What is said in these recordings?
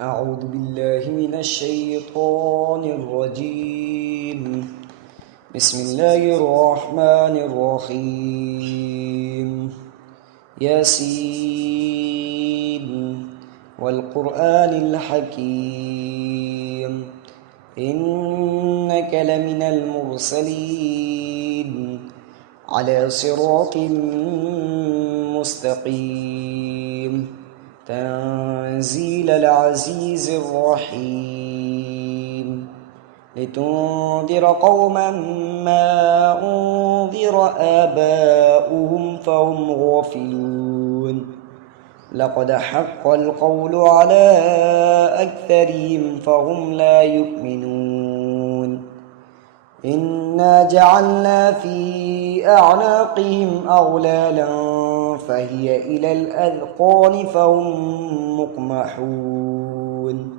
أعوذ بالله من الشيطان الرجيم. بسم الله الرحمن الرحيم. ياسين والقرآن الحكيم إنك لمن المرسلين على صراط مستقيم تنزيل العزيز الرحيم لتنذر قوما ما أنذر آباؤهم فهم غافلون لقد حق القول على أكثرهم فهم لا يؤمنون إنا جعلنا في أعناقهم أغلالا فهي إلى الأذقان فهم مقمحون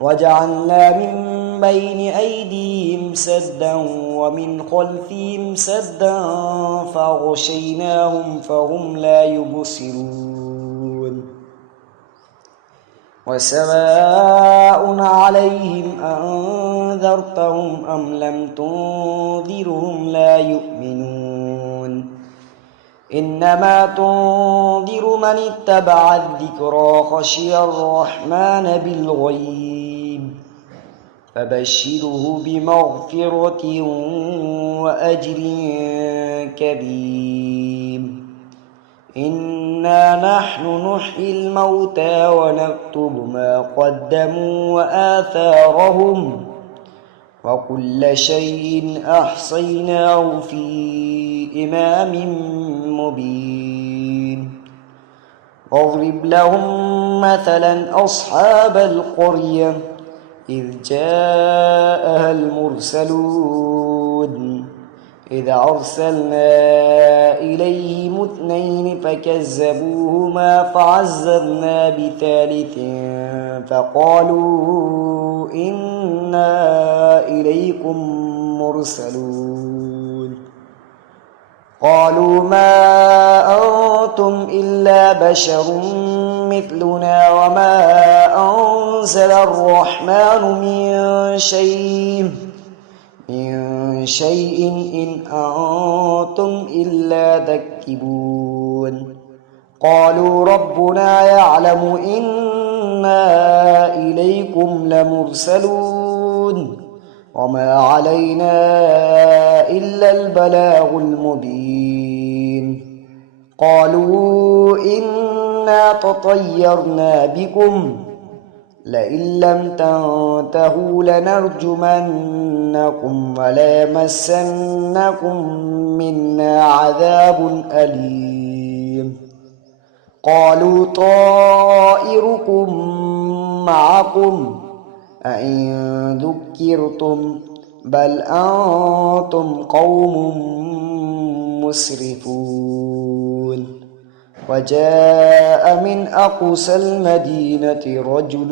وجعلنا من بين أيديهم سدا ومن خلفهم سدا فغشيناهم فهم لا يبصرون وسواء عليهم أنذرتهم أم لم تنذرهم لا يؤمنون إنما تنذر من اتبع الذكرى خشي الرحمن بالغيب فبشره بمغفرة وأجر كريم إنا نحن نحيي الموتى ونكتب ما قدموا وآثارهم وكل شيء أحصيناه في إمام مبين واضرب لهم مثلا أصحاب القرية إذ جاءها المرسلون إذ أرسلنا إليهم 2 فكذبوهما فعززنا بثالث فقالوا إنا إليكم مرسلون قالوا ما أنتم إلا بشر مثلنا وما أنزل الرحمن من شيء إن أنتم إلا تكذبون قالوا ربنا يعلم إنا إليكم لمرسلون وما علينا إلا البلاغ المبين قالوا إنا تطيرنا بكم لئن لم تنتهوا لنرجمنكم وليمسنكم منا عذاب أليم قالوا طائركم معكم أئن ذكرتم بل أنتم قوم مسرفون وجاء من أقصى المدينة رجل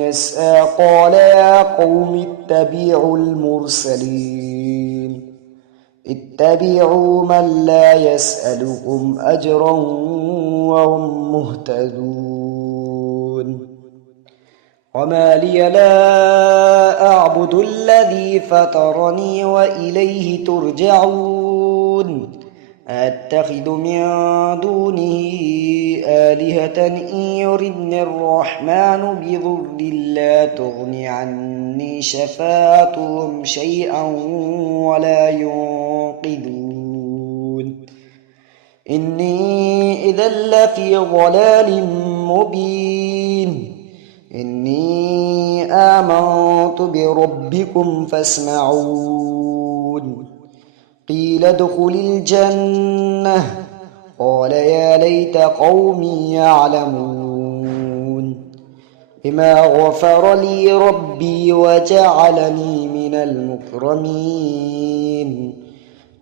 يسعى قال يا قوم اتبعوا المرسلين اتبعوا من لا يسألكم أجرا وهم مهتدون وما لي لا أعبد الذي فطرني وإليه ترجعون أتخذ من دونه آلهة إن يردني الرحمن بضر لا تغن عني شفاعتهم شيئا ولا ينقذون إني إذا لفي ضلال مبين إني آمنت بربكم فاسمعون قيل ادخل الجنة قال يا ليت قومي يعلمون بما غفر لي ربي وجعلني من المكرمين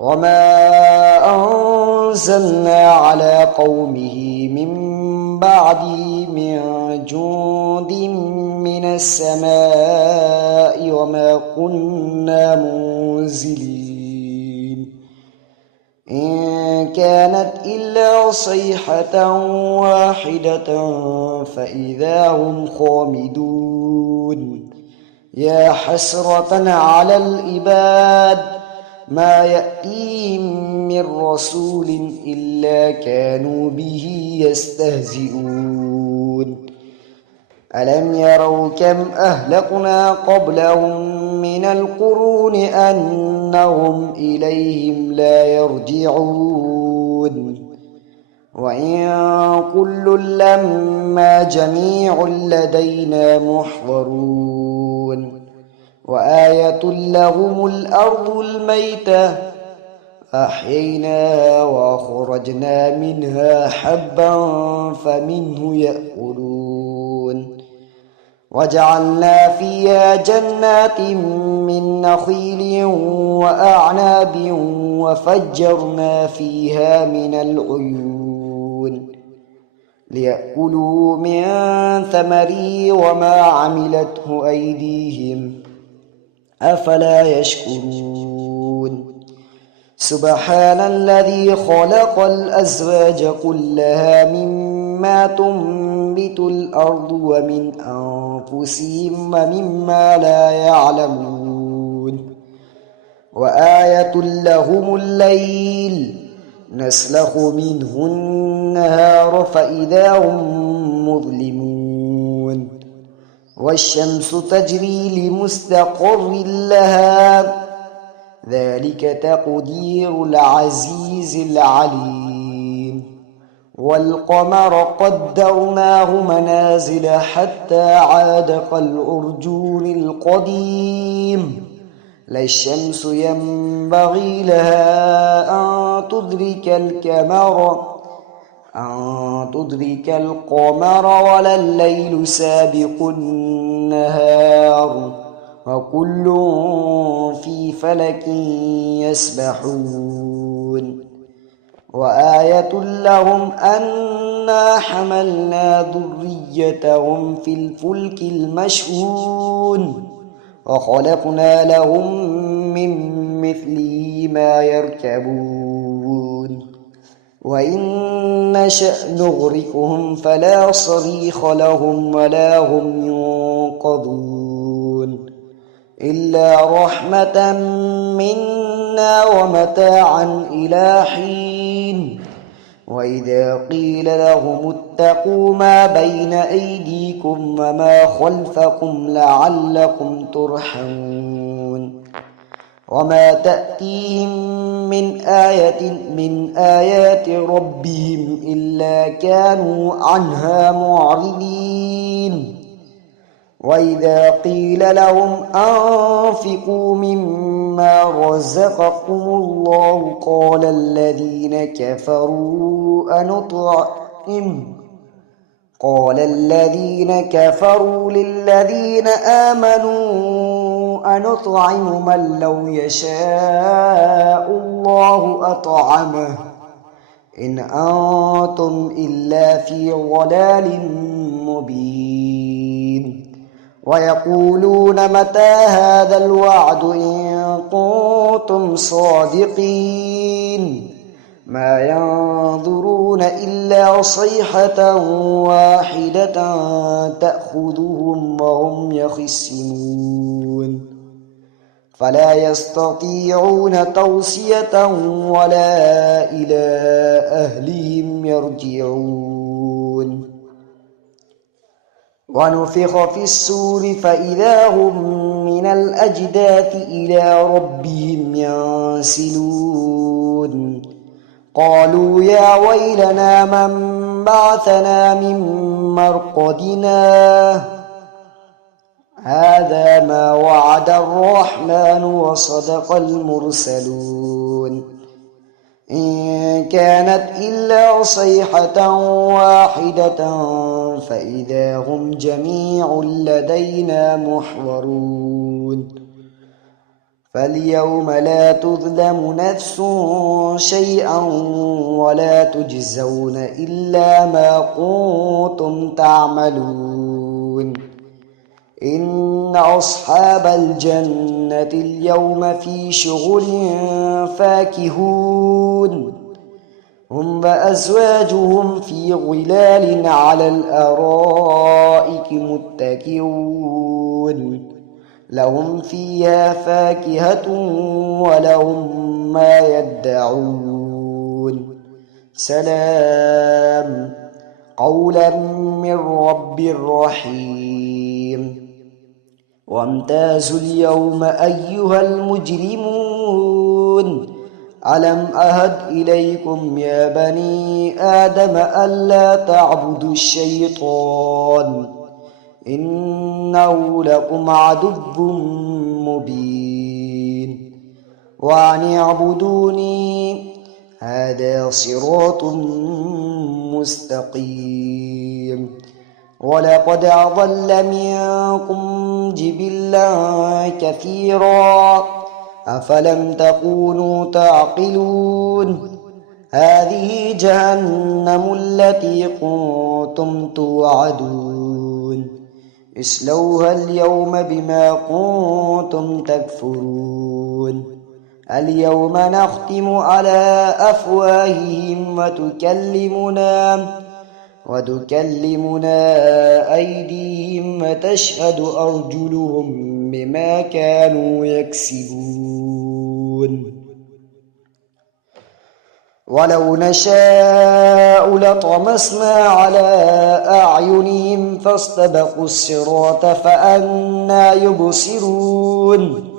وما أنزلنا على قومه من بعده من جند من السماء وما كنا منزلين إن كانت إلا صيحة واحدة فإذا هم خامدون يا حسرة على العباد ما يأتيهم من رسول إلا كانوا به يستهزئون ألم يروا كم أهلكنا قبلهم من القرون أنهم إليهم لا يرجعون وإن كل لما جميع لدينا محضرون وآية لهم الأرض الميتة أحييناها وأخرجنا منها حبا فمنه يأكلون وجعلنا فيها جنات من نخيل وأعناب وفجرنا فيها من العيون ليأكلوا من ثمره وما عملته أيديهم أفلا يشكرون سبحان الذي خلق الأزواج كلها مما تنبت الأرض ومن أنفسهم ومما لا يعلمون وآية لهم الليل نسلخ منه النهار فإذا هم مظلمون والشمس تجري لمستقر لها ذلك تقدير العزيز العليم والقمر قدرناه منازل حتى عاد كالعرجون القديم لا الشمس ينبغي لها أن تدرك القمر ولا الليل سابق النهار وكل في فلك يسبحون وآية لهم أنا حملنا ذريتهم في الفلك المشحون وخلقنا لهم من مثله ما يركبون وإن نشأ نغرقهم فلا صريخ لهم ولا هم ينقذون إلا رحمة منا ومتاعا إلى حين وإذا قيل لهم اتقوا ما بين أيديكم وما خلفكم لعلكم ترحمون وما تأتيهم من آية من آيات ربهم إلا كانوا عنها معرضين وإذا قيل لهم أنفقوا مما رزقكم الله قال الذين كفروا للذين آمنوا أنطعم من لو يشاء الله أطعمه إن أنتم إلا في ضلال مبين ويقولون متى هذا الوعد إن كنتم صادقين ما ينظرون إلا صيحة واحدة تأخذهم وهم يخصمون فلا يستطيعون توصية ولا إلى أهلهم يرجعون ونفخ في السور فإذا هم من الأجداث إلى ربهم ينسلون قالوا يا ويلنا من بعثنا من مرقدنا هذا ما وعد الرحمن وصدق المرسلون إن كانت إلا صيحة واحدة فإذا هم جميع لدينا محضرون فاليوم لا تظلم نفس شيئا ولا تجزون إلا ما كنتم تعملون إن أصحاب الجنة اليوم في شغل فاكهون هم وأزواجهم في ظلال على الأرائك متكئون لهم فيها فاكهة ولهم ما يدعون سلام قولا من رب رحيم وامتازوا اليوم أيها المجرمون ألم أهد إليكم يا بني آدم ألا تعبدوا الشيطان إنه لكم عدو مبين وأن اعبدوني هذا صراط مستقيم ولقد أضل منكم جبلا كثيرا أفلم تكونوا تعقلون هذه جهنم التي كنتم توعدون اصلوها اليوم بما كنتم تكفرون اليوم نختم على أفواههم وتكلمنا أيديهم وتشهد أرجلهم بما كانوا يكسبون ولو نشاء لطمسنا على أعينهم فاستبقوا الصراط فأنى يبصرون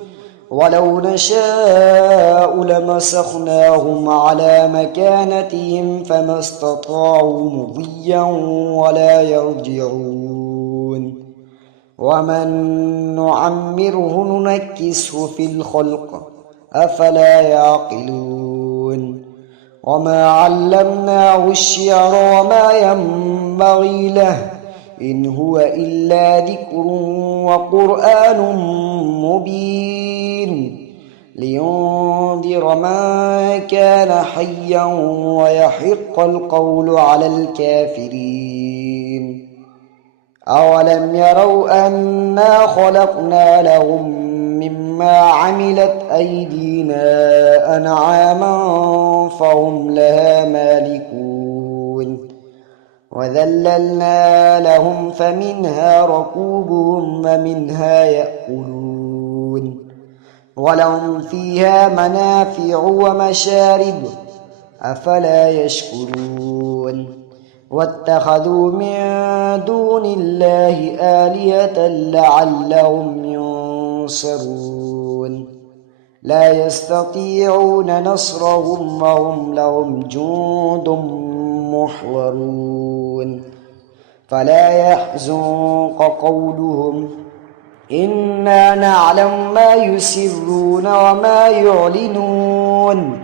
ولو نشاء لمسخناهم على مكانتهم فما استطاعوا مضيا ولا يرجعون ومن نعمره ننكسه في الخلق أفلا يعقلون وما علمناه الشعر وما ينبغي له إن هو إلا ذكر وقرآن مبين لينذر من كان حيا ويحق القول على الكافرين أولم يروا أنا خلقنا لهم مما عملت أيدينا أنعاما فهم لها مالكون وذللنا لهم فمنها ركوبهم ومنها يأكلون ولهم فيها منافع ومشارب أفلا يشكرون واتخذوا من دون الله آلهة لعلهم ينصرون لا يستطيعون نصرهم وهم لهم جند محضرون فلا يحزنك قولهم إنا نعلم ما يسرون وما يعلنون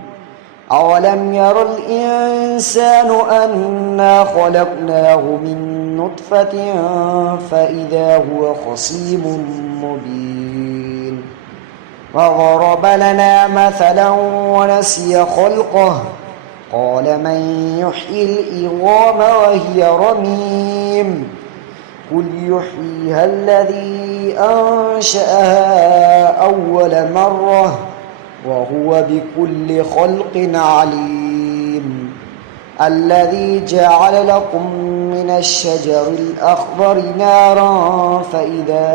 أولم ير الإنسان أنا خلقناه من نطفة فإذا هو خصيم مبين وضرب لنا مثلا ونسي خلقه قال من يحيي العظام وهي رميم قل يحييها الذي أنشأها أول مرة وهو بكل خلق عليم الذي جعل لكم من الشجر الأخضر نارا فإذا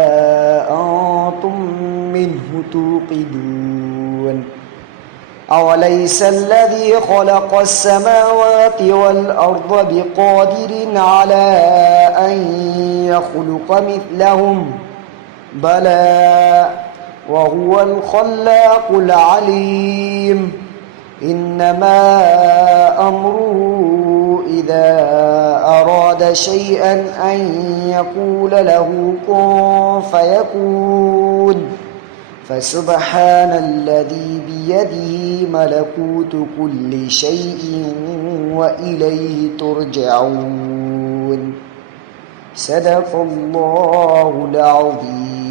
أنتم منه توقدون أوليس الذي خلق السماوات والأرض بقادر على أن يخلق مثلهم بلى وهو الخلاق العليم إنما أمره إذا أراد شيئا أن يقول له كن فيكون فسبحان الذي بيده ملكوت كل شيء وإليه ترجعون صدق الله العظيم.